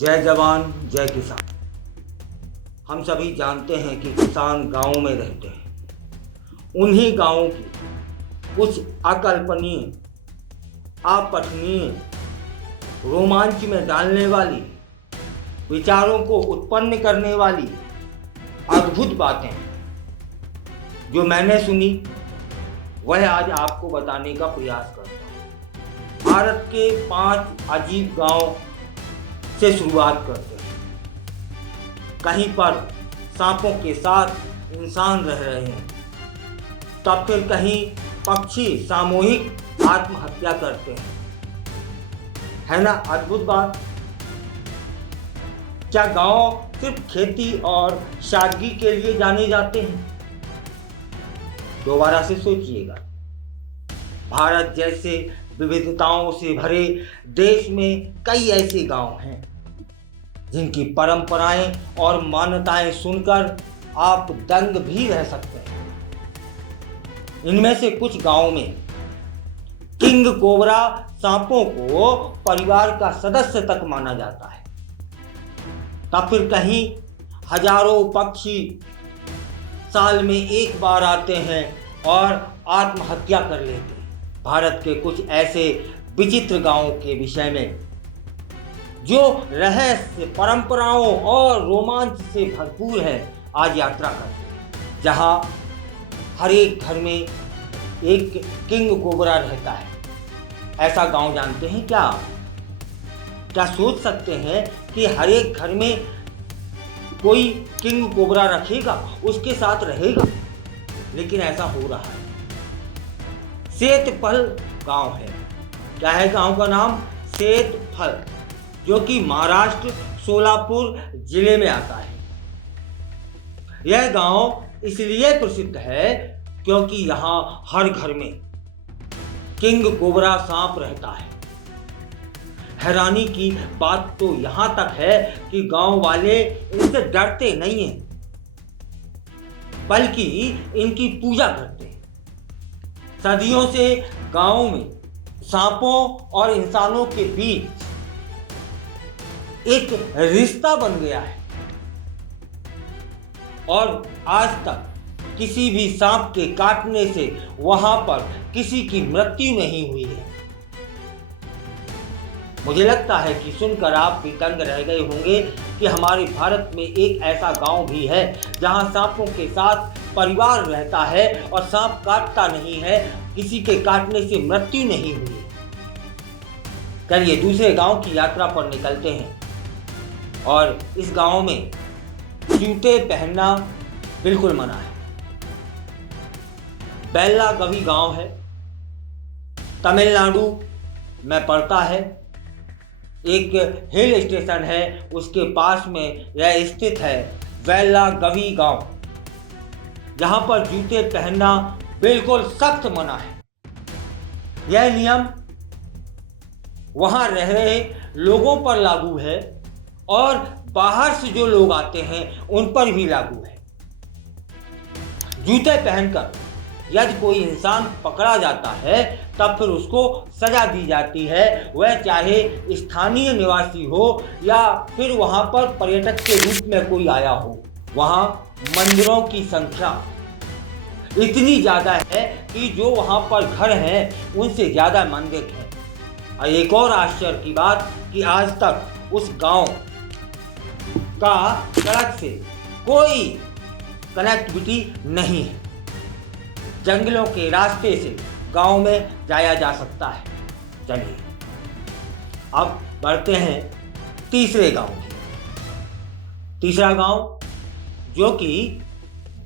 जय जवान जय किसान। हम सभी जानते हैं कि किसान गांव में रहते हैं। उन्हीं गांवों की कुछ अकल्पनीय, अपठनीय, रोमांच में डालने वाली, विचारों को उत्पन्न करने वाली अद्भुत बातें जो मैंने सुनी, वह आज आपको बताने का प्रयास करता हूँ। भारत के 5 अजीब गांव से शुरुआत करते हैं। कहीं पर सांपों के साथ इंसान रह रहे हैं, तब फिर कहीं पक्षी सामूहिक आत्महत्या करते हैं। है ना अद्भुत बात। क्या गांव सिर्फ खेती और सादगी के लिए जाने जाते हैं? दोबारा से सोचिएगा। भारत जैसे विविधताओं से भरे देश में कई ऐसे गांव हैं जिनकी परंपराएं और मान्यताएं सुनकर आप दंग भी रह सकते हैं। इनमें से कुछ गांवों में किंग कोबरा सांपों को परिवार का सदस्य तक माना जाता है। तब फिर कहीं हजारों पक्षी साल में एक बार आते हैं और आत्महत्या कर लेते हैं। भारत के कुछ ऐसे विचित्र गांवों के विषय में जो रहस्य, परंपराओं और रोमांच से भरपूर है, आज यात्रा करते हैं। जहां हर एक घर में एक किंग कोबरा रहता है। ऐसा गांव जानते हैं क्या? क्या सोच सकते हैं कि हर एक घर में कोई किंग कोबरा रखेगा, उसके साथ रहेगा? लेकिन ऐसा हो रहा है। सेतफल गांव है। क्या है गांव का नाम? सेतफल, जो कि महाराष्ट्र सोलापुर जिले में आता है। यह गांव इसलिए प्रसिद्ध है क्योंकि यहां हर घर में किंग कोबरा सांप रहता है। हैरानी की बात तो यहां तक है कि गांव वाले इनसे डरते नहीं हैं, बल्कि इनकी पूजा करते हैं। सदियों से गांव में सांपों और इंसानों के बीच एक रिश्ता बन गया है और आज तक किसी भी सांप के काटने से वहां पर किसी की मृत्यु नहीं हुई है। मुझे लगता है कि सुनकर आप भी दंग रह गए होंगे कि हमारे भारत में एक ऐसा गांव भी है जहां सांपों के साथ परिवार रहता है और सांप काटता नहीं है, किसी के काटने से मृत्यु नहीं हुई है। चलिए दूसरे गांव की यात्रा पर निकलते हैं। और इस गांव में जूते पहनना बिल्कुल मना है। बेल्लागवी गांव है, तमिलनाडु में पड़ता है। एक हिल स्टेशन है, उसके पास में यह स्थित है बेल्लागवी गांव, जहां पर जूते पहनना बिल्कुल सख्त मना है। यह नियम वहां रह रहे लोगों पर लागू है और बाहर से जो लोग आते हैं उन पर भी लागू है। जूते पहनकर यदि कोई इंसान पकड़ा जाता है तब फिर उसको सजा दी जाती है, वह चाहे स्थानीय निवासी हो या फिर वहां पर पर्यटक के रूप में कोई आया हो। वहां मंदिरों की संख्या इतनी ज्यादा है कि जो वहां पर घर हैं उनसे ज्यादा मंदिर हैं। और एक और आश्चर्य की बात कि आज तक उस गांव का सड़क से कोई कनेक्टिविटी नहीं है। जंगलों के रास्ते से गांव में जाया जा सकता है। चलिए अब बढ़ते हैं तीसरे गांव की। तीसरा गांव जो कि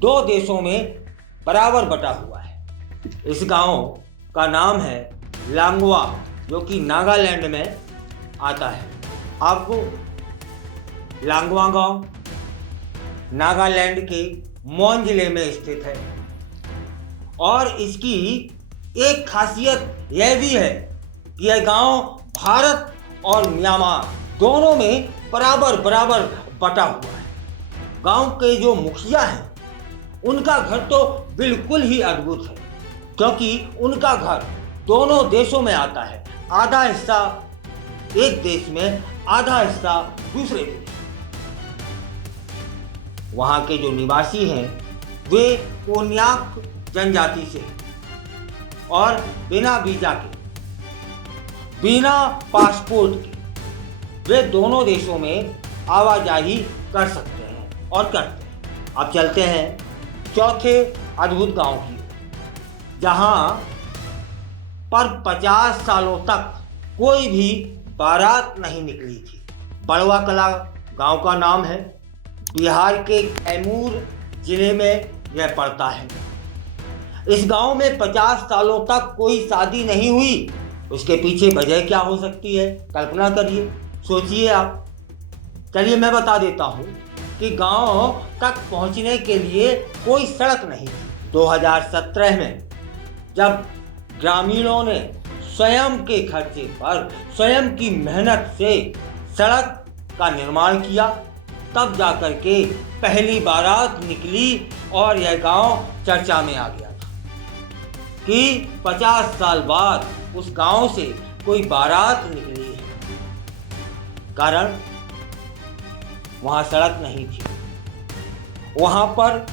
2 देशों में बराबर बटा हुआ है। इस गांव का नाम है लांगवा, जो कि नागालैंड में आता है। आपको लांगवा गांव नागालैंड के मोन जिले में स्थित है और इसकी एक खासियत यह भी है कि यह गांव भारत और म्यांमार दोनों में बराबर बराबर बटा हुआ है। गांव के जो मुखिया हैं उनका घर तो बिल्कुल ही अद्भुत है, क्योंकि उनका घर दोनों देशों में आता है। आधा हिस्सा एक देश में, आधा हिस्सा दूसरे देश। वहां के जो निवासी हैं वे कोन्याक जनजाति से और बिना वीजा के, बिना पासपोर्ट के वे दोनों देशों में आवाजाही कर सकते हैं और करते हैं। अब चलते हैं चौथे अद्भुत गांव की, जहां पर 50 सालों तक कोई भी बारात नहीं निकली थी। बड़वा कला गांव का नाम है। बिहार के कैमूर जिले में यह पड़ता है। इस गांव में 50 सालों तक कोई शादी नहीं हुई। उसके पीछे वजह क्या हो सकती है? कल्पना करिए, सोचिए आप। चलिए मैं बता देता हूँ कि गांव तक पहुँचने के लिए कोई सड़क नहीं थी। 2017 में जब ग्रामीणों ने स्वयं के खर्चे पर, स्वयं की मेहनत से सड़क का निर्माण किया, तब जाकर के पहली बारात निकली और यह गांव चर्चा में आ गया था कि 50 साल बाद उस गांव से कोई बारात निकली है। कारण वहां सड़क नहीं थी। वहां पर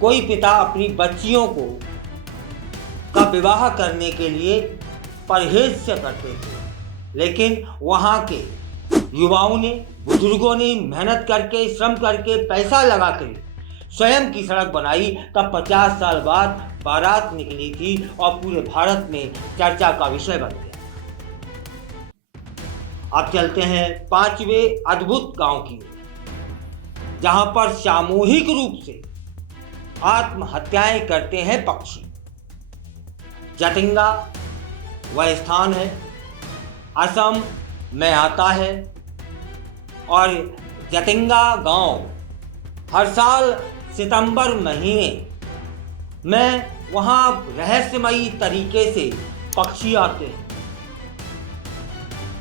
कोई पिता अपनी बच्चियों को का विवाह करने के लिए परहेज से करते थे, लेकिन वहां के युवाओं ने, बुजुर्गों ने मेहनत करके, श्रम करके, पैसा लगाकर स्वयं की सड़क बनाई। तब 50 साल बाद बारात निकली थी और पूरे भारत में चर्चा का विषय बन गया। अब चलते हैं पांचवें अद्भुत गांव की, जहां पर सामूहिक रूप से आत्महत्याएं करते हैं पक्षी। जटिंगा वह स्थान है, असम में आता है और जटिंगा गांव हर साल सितंबर महीने में वहां रहस्यमयी तरीके से पक्षी आते हैं।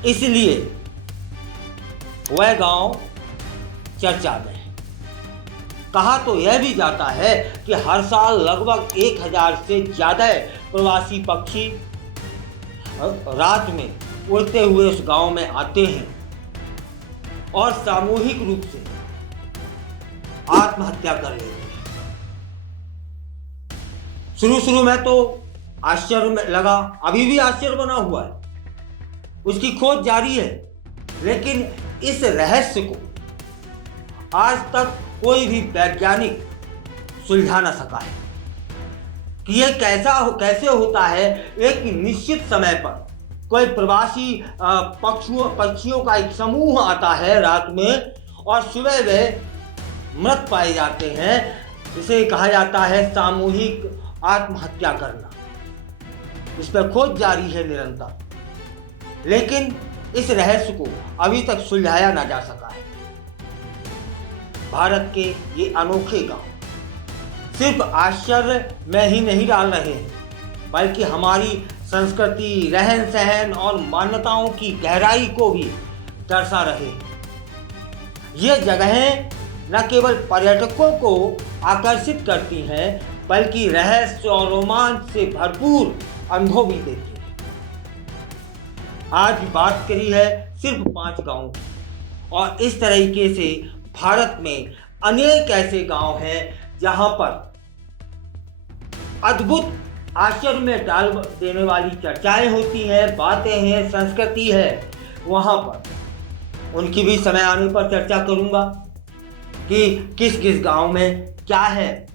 इसलिए वह गांव चर्चा में है। कहा तो यह भी जाता है कि हर साल लगभग 1000 से ज्यादा प्रवासी पक्षी रात में उड़ते हुए उस गांव में आते हैं और सामूहिक रूप से आत्महत्या कर लेते हैं। शुरू में तो आश्चर्य में लगा, अभी भी आश्चर्य बना हुआ है, उसकी खोज जारी है, लेकिन इस रहस्य को आज तक कोई भी वैज्ञानिक सुलझा न सका है कि यह कैसे होता है। एक निश्चित समय पर कोई प्रवासी पक्षियों का एक समूह आता है रात में और सुबह वे मृत पाए जाते हैं। इसे कहा जाता है सामूहिक आत्महत्या करना। इस पर खोज जारी है निरंतर, लेकिन इस रहस्य को अभी तक सुलझाया ना जा सका है। भारत के ये अनोखे गांव सिर्फ आश्चर्य में ही नहीं डाल रहे हैं, बल्कि हमारी संस्कृति, रहन सहन और मान्यताओं की गहराई को भी दर्शा रहे हैं। ये जगहें न केवल पर्यटकों को आकर्षित करती हैं, बल्कि रहस्य और रोमांच से भरपूर अनुभव भी देती हैं। आज बात करी है सिर्फ 5 गांवों की, और इस तरीके से भारत में अनेक ऐसे गांव हैं जहां पर अद्भुत, आश्चर्य में डाल देने वाली चर्चाएं होती हैं, बातें हैं, संस्कृति है। वहां पर उनकी भी समय आने पर चर्चा करूंगा कि किस किस गांव में क्या है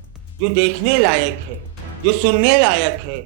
जो देखने लायक है, जो सुनने लायक है,